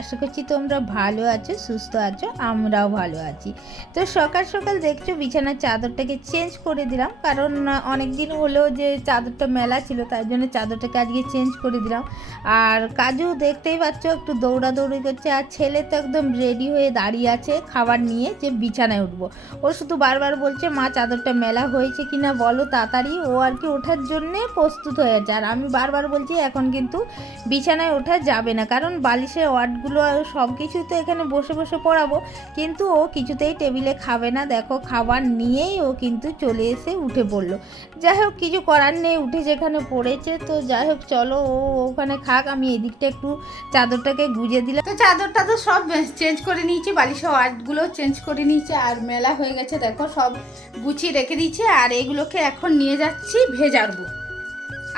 আশা করছি তোমরা ভালো আছো, সুস্থ আছো, আমরাও ভালো আছি। তো সকাল সকাল দেখছো বিছানার চাদরটাকে চেঞ্জ করে দিলাম, কারণ অনেক দিন হলো যে চাদরটা মেলা ছিল, তাই জন্য চাদরটাকে আজকে চেঞ্জ করে দিলাম। আর কাজু দেখতেই পাচ্ছ একটু দৌড়াদৌড়ি করছে, আর ছেলে তো একদম রেডি হয়ে দাঁড়িয়ে আছে খাবার নিয়ে যে বিছানায় উঠবো। ও শুধু বারবার বলছে মা চাদরটা মেলা হয়েছে কিনা বলো তাড়াতাড়ি। ও আর কি ওঠার জন্যে প্রস্তুত হয়ে আছে, আর আমি বারবার বলছি এখন কিন্তু বিছানায় ওঠা যাবে না, কারণ বালিশের ওয়ার্ডগুলো সব কিছু তো এখানে বসে বসে পড়াবো। কিন্তু ও কিছুতেই টেবিলে খাবে না, দেখো খাবার নিয়েই ও কিন্তু চলে এসে উঠে পড়লো। যাই হোক কিছু করার নেই, উঠে যেখানে পড়েছে। তো যাই হোক চলো ও ওখানে খাক, আমি এদিকটা একটু চাদরটাকে গুজে দিলাম। তো চাদরটা তো সব চেঞ্জ করে নিয়েছি, বালিশের ওয়ার্ডগুলো চেঞ্জ করে নিয়েছি, আর মেলা হয়ে গেছে দেখো সব গুছিয়ে রেখে দিয়েছি। আর এগুলোকে এখন নিয়ে যাচ্ছি ভেজাবো,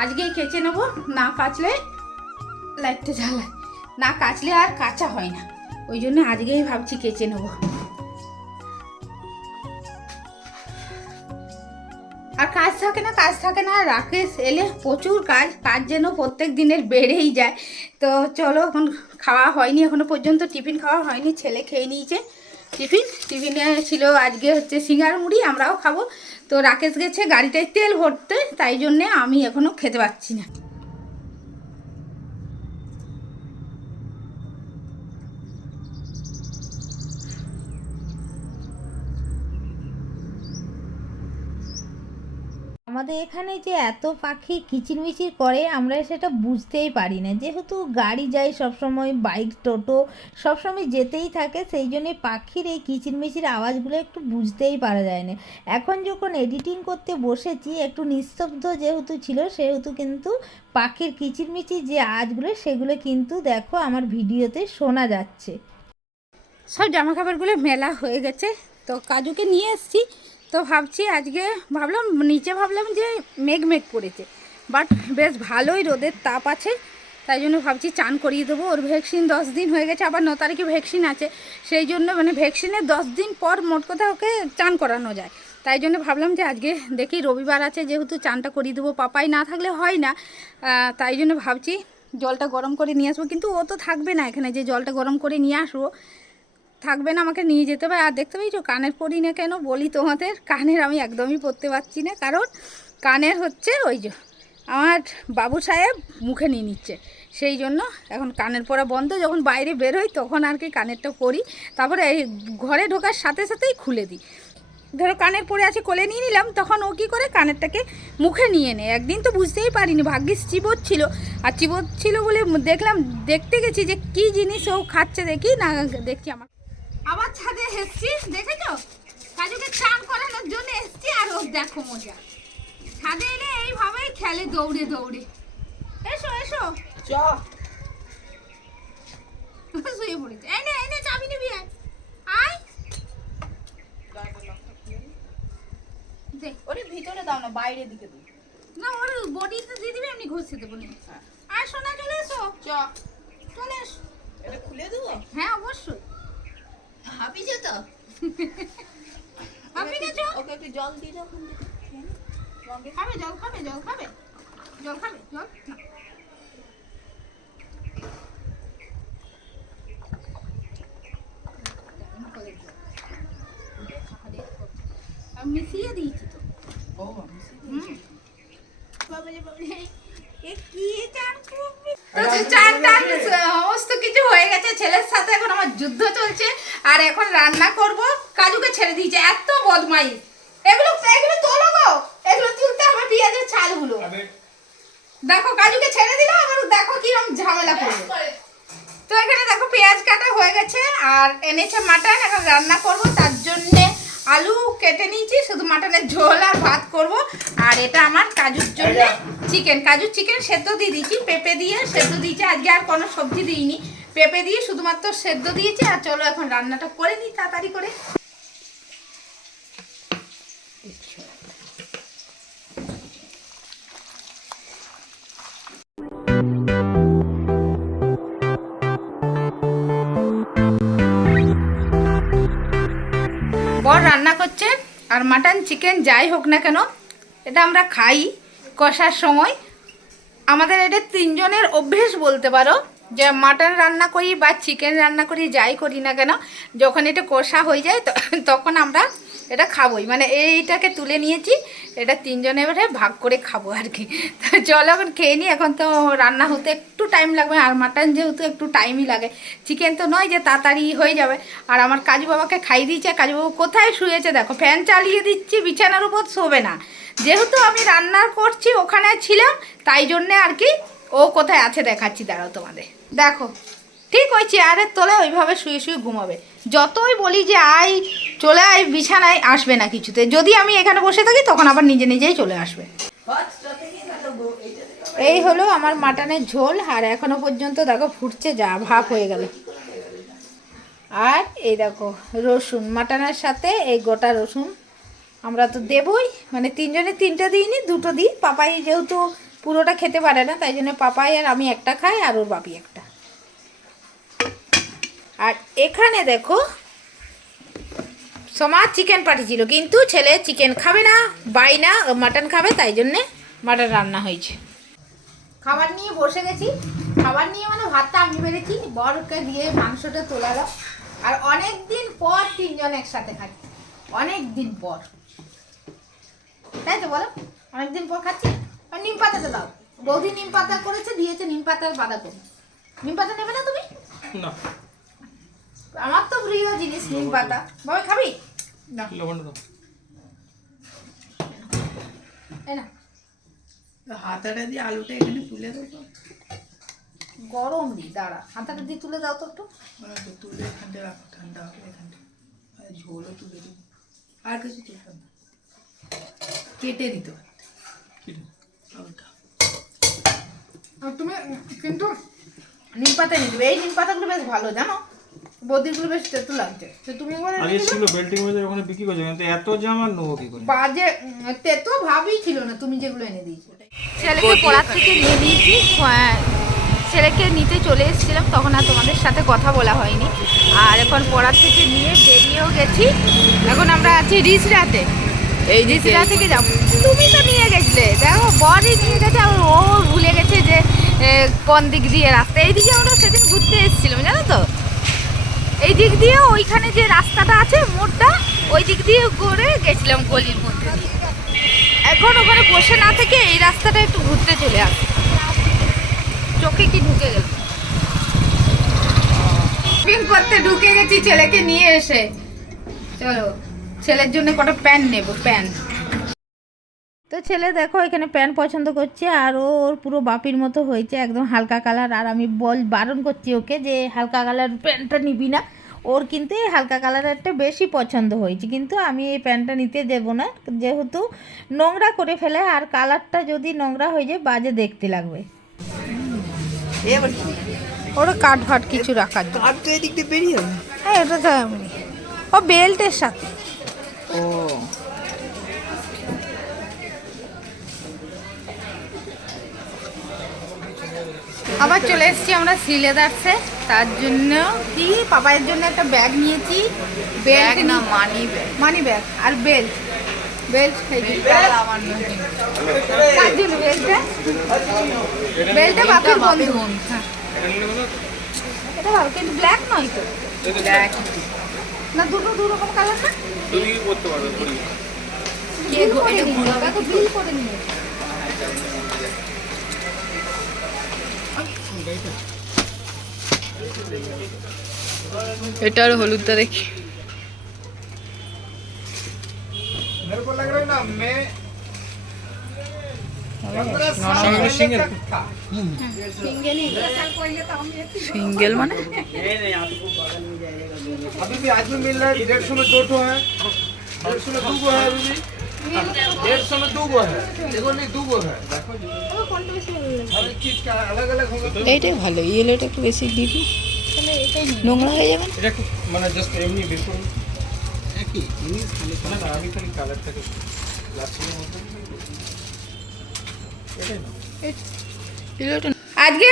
আজকেই কেচে নেবো, না কাচলে লাইটটা জ্বালায়, না কাচলে আর কাঁচা হয় না, ওই জন্য আজকেই ভাবছি কেচে নেবো। আর কাজ থাকে না, রাকেশ এলে প্রচুর কাজ যেন প্রত্যেক দিনের বেড়েই যায়। তো চলো, এখন খাওয়া হয়নি এখনো পর্যন্ত, টিফিন খাওয়া হয়নি, ছেলে খেয়ে নিয়েছে টিফিনে ছিল আজকে হচ্ছে সিঙ্গার মুড়ি, আমরাও খাবো। তো রাকেশ গেছে গাড়িটায় তেল ভরতে, তাই জন্যে আমি এখনও খেতে পাচ্ছি না। আমাদের এখানে যে এত পাখি কিচিরমিচির করে আমরা সেটা বুঝতেই পারি না, যেহেতু গাড়ি যায় সবসময়, বাইক টোটো সবসময় যেতেই থাকে, সেই জন্যে পাখির এই কিচিরমিচির আওয়াজগুলো একটু বুঝতেই পারা যায় না। এখন যখন এডিটিং করতে বসেছি একটু নিস্তব্ধ যেহেতু ছিল, সেহেতু কিন্তু পাখির কিচিরমিচির যে আওয়াজগুলো সেগুলো কিন্তু দেখো আমার ভিডিওতে শোনা যাচ্ছে। সব জামা কাপড়গুলো মেলা হয়ে গেছে, তো কাজুকে নিয়ে এসেছি। তো ভাবছি আজকে ভাবলাম যে মেঘ করেছে, বাট বেশ ভালোই রোদের তাপ আছে, তাই জন্য ভাবছি চান করিয়ে দেবো। ওর ভ্যাকসিন 10 দিন হয়ে গেছে, আবার 9 তারিখে ভ্যাকসিন আছে, সেই জন্য ভ্যাকসিনের 10 দিন পর মোট কথা ওকে চান করানো যায়। তাই জন্য ভাবলাম যে আজকে দেখি রবিবার আছে যেহেতু চানটা করিয়ে দেবো, পাপাই না থাকলে হয় না, তাই জন্য ভাবছি জলটা গরম করে নিয়ে আসবো। কিন্তু ও তো থাকবে না এখানে যে জলটা গরম করে নিয়ে আসবো, থাকবে না, আমাকে নিয়ে যেতে হবে। আর দেখতে পেয়েছো কানের পরি না কেন বলি তোমাদের, কানের আমি একদমই পরতে পারছি না, কারণ কানের হচ্ছে ওই যে আমার বাবু সাহেব মুখে নিয়ে নিচ্ছে, সেই জন্য এখন কানের পরা বন্ধ। যখন বাইরে বেরোই তখন আর কি কানেরটা পরি, তারপরে এই ঘরে ঢোকার সাথে সাথেই খুলে দিই। ধরো কানের পরে আছে কোলে নিয়ে নিলাম, তখন ও কী করে কানেরটাকে মুখে নিয়ে নেয়। একদিন তো বুঝতেই পারিনি, ভাগ্যিস চিবোচ্ছিল, আর চিবোচ্ছিল বলে দেখতে গেছি যে কী জিনিস ও খাচ্ছে, দেখি না দেখছি আমার আবার ছাদে এসছি, দেখেছো কাজুকে চান করানোর জন্য এসছি। আর ও দেখো মজা, ছাদে এলে এইভাবেই খেলে দৌড়ে দৌড়ে। এসো এসো চ, শুয়ে পড়েছে। এই নে চাবি নিবি, আয় ওরে ভিতরে দাও না, বাইরে দিকে দিই না, ওর বডিতে দিয়ে দিবি, এমনি ঘষে দেবো না। আর সোনা চলে এসো, চলে এসো, এটা খুলে দেবো। হ্যাঁ অবশ্যই, হাবিছে তো ওকে একটু জল দিয়ে দাও, খাবে জল খাবে জল খাবে জল খাবে জল না। আমি মিশিয়ে দিয়েছি তো, সমস্ত কিছু হয়ে গেছে, ছেলের সাথে এখন আমার যুদ্ধ চলছে। আর এখন রান্না করব, কাজুকে ছেড়ে দিয়েছে, এত বদমাইশ। এগুলো তোলো গো, এগুলো তুলতে হবে, পেঁয়াজের ছালগুলো দেখো, কাজুকে ছেড়ে দিল, আবার দেখো কিরকম ঝামেলা করবে। তো এখানে দেখো পেঁয়াজ কাটা হয়ে গেছে, আর এনেছে মাটন, এখন রান্না করব, তার জন্যে আলু কেটে নিয়েছি, শুধু মাটনের ঝোল আর ভাত করব। আর এটা আমার কাজুর জন্য চিকেন সেদ্ধ দিয়ে দিয়েছি, পেঁপে দিয়ে সেদ্ধ দিয়েছি, আজকে আর কোনো সবজি দিইনি, পেঁপে দিয়ে শুধুমাত্র সেদ্ধ দিয়েছি। আর চলো এখন রান্নাটা করে নিই তাড়াতাড়ি করে। বর রান্না করছে, আর মাটন চিকেন যাই হোক না কেন এটা আমরা খাই কষার সময়, আমাদের এটা 3 জনের অভ্যেস বলতে পারো। যে মাটন রান্না করি বা চিকেন রান্না করি, যাই করি না কেন, যখন এটা কষা হয়ে যায় তখন আমরা এটা খাবোই। মানে এইটাকে তুলে নিয়েছি, এটা তিনজনে এবারে ভাগ করে খাবো আর কি। তো চলো এখন খেয়ে নিই। এখন তো রান্না হতে একটু টাইম লাগবে, আর মাটন যেহেতু একটু টাইমই লাগে, চিকেন তো নয় যে তাড়াতাড়ি হয়ে যাবে। আর আমার কাজু বাবাকে খাইয়ে দিয়েছে, কাজু বাবু কোথায় শুয়েছে দেখো, ফ্যান চালিয়ে দিচ্ছি, বিছানার উপর শোবে না। যেহেতু আমি রান্না করছি ওখানে ছিলাম, তাই জন্যে আর কি ও কোথায় আছে দেখাচ্ছি, দাঁড়াও তোমাদের দেখো। ঠিক ওই চেয়ারের তোলে ওইভাবে শুয়ে শুয়ে ঘুমাবে। যতই বলি যে আয় চলে আয় বিছানায়, আসবে না কিছুতে। যদি আমি এখানে বসে থাকি তখন আবার নিজে নিজেই চলে আসবে। এই হলো আমার মাটনের ঝোল, আর এখনো পর্যন্ত দেখো ফুটছে, যা ভাপ হয়ে গেল। আর এই দেখো রসুন, মাটনের সাথে এই গোটা রসুন আমরা তো দেবই, মানে তিনজনে তিনটে দিইনি, দুটো দিই। পাপাই যেহেতু পুরোটা খেতে পারে না, তাই জন্য পাপাই আর আমি একটা খাই, আর ওর বাপি একটা। আর এখানে দেখো সোমা চিকেন পাঠিয়েছিল, কিন্তু ছেলে চিকেন খাবে না, বাইনা মাটন খাবে, তাই জন্যে মাটন রান্না হয়েছে। খাবার নিয়ে বসে গেছি। খাবার নিয়ে মানে ভাতটা আমি বেড়েছি, বরকে দিয়ে মাংসটা তোলালো। আর অনেক দিন পর তিনজন একসাথে খাচ্ছি, অনেক দিন পর, তাই তো বলো, অনেক দিন পর খাচ্ছি। আর নিম পাতাটা দাও, বৌদি নিম পাতা করেছে, দিয়েছে নিম পাতার বাঁধাকপি। নিম পাতা নেবে না তুমি? না, আমার তো প্রিয় জিনিস নিম পাতা। বাবা খাবি না? লবণ দাও। এই না, হাতাটা দিয়ে আলুটা এখানে তুলে দেবো। গরম দি, দাঁড়া, হাতাটা দিয়ে তুলে দাও তো একটু। তো তুলে এখানটা রাখো, ঠান্ডা হবে এখানটা। আর ঝোলও তুলে দেবো, আর কিছু তুলতাম না, কেটে দিতে পারতে আলুটা। আর তুমি কিন্তু নিম পাতা নিয়ে দেবে, এই নিম পাতাগুলো বেশ ভালো জানো, বদিগুলো বেশ তেতো লাগছে। তো তুমি আগে ছিল বেল্টিং বাজার, ওখানে বিক্রি করছে, কিন্তু এত জামা নেবো কি করে? বাজে তেতো ভাবই ছিল না তুমি যেগুলো এনে দিয়েছো। ছেলেকে পড়ার থেকে নিয়ে নিয়েছি, ছেলেকে নিতে চলে এসেছিলাম, তখন আর তোমাদের সাথে কথা বলা হয়নি। আর এখন পড়ার থেকে নিয়ে বেরিয়েও গেছি। এখন আমরা আছি রিসরাতে, এই রিসরা থেকে যাবো। তুমি তো নিয়ে গেছিলে, দেখো বরই নিয়ে গেছে, আর ও ভুলে গেছে যে কোন দিক দিয়ে রাস্তা। এই দিকে আমরা সেদিন ঘুরতে এসেছিলাম জানো তো, এই দিক দিয়ে ওইখানে যে রাস্তাটা আছে মোড়টা, ওই দিক দিয়ে করে গেছিলাম গলির মধ্যে দিয়ে। এখন ওখানে বসে না থেকে এই রাস্তাটা একটু ঘুরতে চলে আসে, চোখে কি ঢুকে গেল। শপিং করতে ঢুকে গেছি ছেলেকে নিয়ে এসে। চলো ছেলের জন্য কটা প্যান্ট নেব, প্যান্ট। তো ছেলে দেখো এখানে প্যান্ট পছন্দ করছে, আর ওর পুরো বাপির মতো হয়েছে, একদম হালকা কালার। আর আমি বারণ করছি ওকে যে হালকা কালার প্যান্টটা নিবি না, ওর কিন্তু এই হালকা কালারেরটা বেশি পছন্দ হয়েছে। কিন্তু আমি এই প্যান্টটা নিতে দেবো না, যেহেতু নোংরা করে ফেলে, আর কালারটা যদি নোংরা হয়ে যায় বাজে দেখতে লাগবে। এবার কি ওরা কাঠ ফাট কিছু রাখার জন্য। কাঠ তো এদিক দিয়ে বেরিয়ে যাবে। হ্যাঁ এটা তো এমনি, ও বেল্টের সাথে। ও আবার চলে এসেছি আমরা শ্রীলেদার্সে, তার জন্য কি পাপাইয়ের জন্য একটা ব্যাগ নিয়েছি। ব্যাগ না, মানি ব্যাগ। মানি ব্যাগ আর বেল্ট। বেল্ট আমার নয়, কার জন্য বেল্টটা? বেল্টটা বাপির বন্ধু। হ্যাঁ এটা ভালো, কিন্তু ব্ল্যাক নয় তো, ব্যাগ না দুটো দু রকম কালার না। তুমি কি করতে পারবে? বিল করে নিয়ে, দেখো বিল করে নিয়ে। এটার হলুদটা দেখি। मेरे को लग रहा है ना मैं সিঙ্গেল মানে अभी भी आज में मिल रहा है 150 में 2 ठो है, 150 में 2 गो है, अभी भी 150 में 2 गो है, देखो नहीं 2 गो है। हर एक चीज का अलग अलग होगा। এইটাই ভালো, ইয়েলোটা একটু বেশি দিবি, নোংরা হয়ে যাবে না। এটা একটু মানে জাস্ট এমনি বের করুন, একই জিনিস খালি না, আমি খালি কালারটাকে লাস্টের মধ্যে এটাই না। ইয়েলোটা আজকে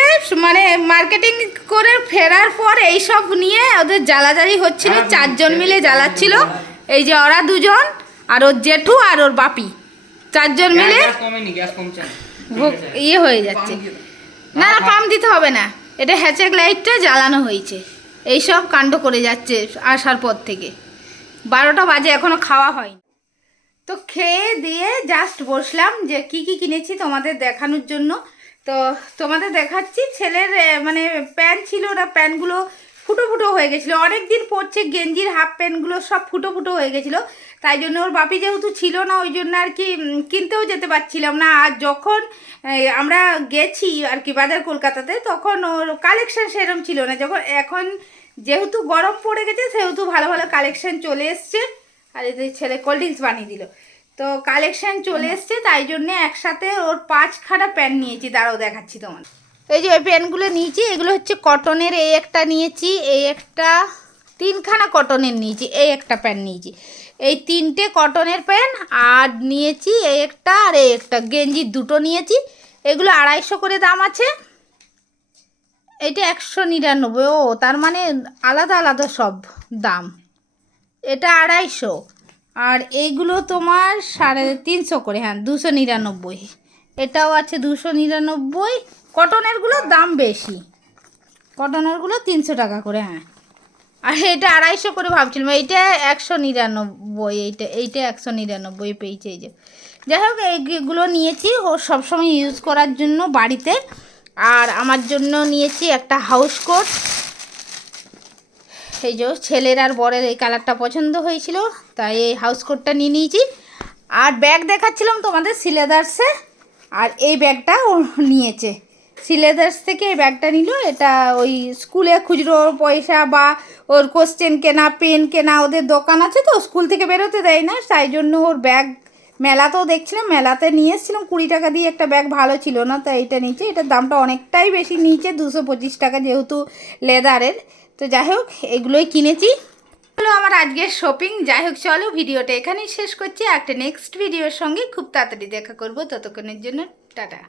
মানে মার্কেটিং করে ফেরার পর এইসব নিয়ে ওদের জ্বালাজালি হচ্ছিল, চারজন মিলে জ্বালাচ্ছিল। এই যে ওরা দুজন আর ওর জেঠু আর ওর বাপি, চারজন মিলে ইয়ে হয়ে যাচ্ছে। না না পাম্প দিতে হবে না, এটা হ্যাচাক লাইটটা জ্বালানো হয়েছে। এইসব কাণ্ড করে যাচ্ছে আসার পর থেকে। 12টা বাজে এখনও খাওয়া হয়নি। তো খেয়ে দিয়ে জাস্ট বসলাম যে কি কি কিনেছি তোমাদের দেখানোর জন্য। তো তোমাদের দেখাচ্ছি ছেলের মানে প্যান্ট ছিল, ওরা প্যান্টগুলো ফুটো ফুটো হয়ে গেছিলো, অনেক দিন পরছে, গেঞ্জির হাফ প্যান্টগুলো সব ফুটো ফুটো হয়ে গেছিলো। তাই জন্য ওর বাপি যেহেতু ছিল না ওই জন্য আর কি কিনতেও যেতে পারছিলাম না। আর যখন আমরা গেছি আর কি বাজার কলকাতাতে, তখন ওর কালেকশান সেরকম ছিল না। যখন এখন যেহেতু গরম পড়ে গেছে সেহেতু ভালো ভালো কালেকশান চলে এসছে। আর এদের ছেলে কোল্ড ড্রিঙ্কস বানিয়ে দিল, তো কালেকশান চলে এসছে, তাই জন্যে একসাথে ওর 5খানা প্যান্ট নিয়েছি। দাঁড়াও দেখাচ্ছি তোমার। এই যে ওই প্যান্টগুলো নিয়েছি, এগুলো হচ্ছে কটনের। এই একটা নিয়েছি, এই একটা, 3খানা কটনের নিয়েছি, এই একটা প্যান্ট নিয়েছি। এই 3টে কটনের প্যান্ট আর নিয়েছি এই একটা আর এই একটা, গেঞ্জি 2টো নিয়েছি। এগুলো 250 করে দাম আছে। এটা 199। ও তার মানে আলাদা আলাদা সব দাম। এটা 250 আর এইগুলো তোমার 350 করে। হ্যাঁ 299। এটাও আছে 299। কটনেরগুলোর দাম বেশি, কটনেরগুলো 300 টাকা করে। হ্যাঁ আর এটা 250 করে ভাবছিলাম। এইটা 199। এইটা 199 পেয়েছে। এই যে যাই হোক এইগুলো নিয়েছি ও সবসময় ইউজ করার জন্য বাড়িতে। আর আমার জন্য নিয়েছি একটা হাউস কোট। এই যে ছেলের আর বরের এই কালারটা পছন্দ হয়েছিল, তাই এই হাউস কোটটা নিয়ে নিয়েছি। আর ব্যাগ দেখাচ্ছিলাম তোমাদের সিলেদার্সে, আর এই ব্যাগটা ও নিয়েছে সিলেদার্স থেকে। এই ব্যাগটা নিল। এটা ওই স্কুলে খুচরো পয়সা বা ওর কোশ্চেন কেনা, পেন কেনা, ওদের দোকান আছে তো, স্কুল থেকে বেরোতে দেয় না, তাই জন্য ওর ব্যাগ মেলাতেও দেখছিলাম, মেলাতে নিয়ে এসেছিলাম 20 টাকা দিয়ে একটা ব্যাগ, ভালো ছিল না, তাই এটা নিচে। এটার দামটা অনেকটাই বেশি নিচে, 225 টাকা, যেহেতু লেদারের। তো যাই হোক এগুলোই কিনেছি। হলো আমার আজকের শপিং। যাই হোক চলো ভিডিওটা এখানেই শেষ করছি। একটা নেক্সট ভিডিওর সঙ্গে খুব তাড়াতাড়ি দেখা করব। ততক্ষণের জন্য টাটা।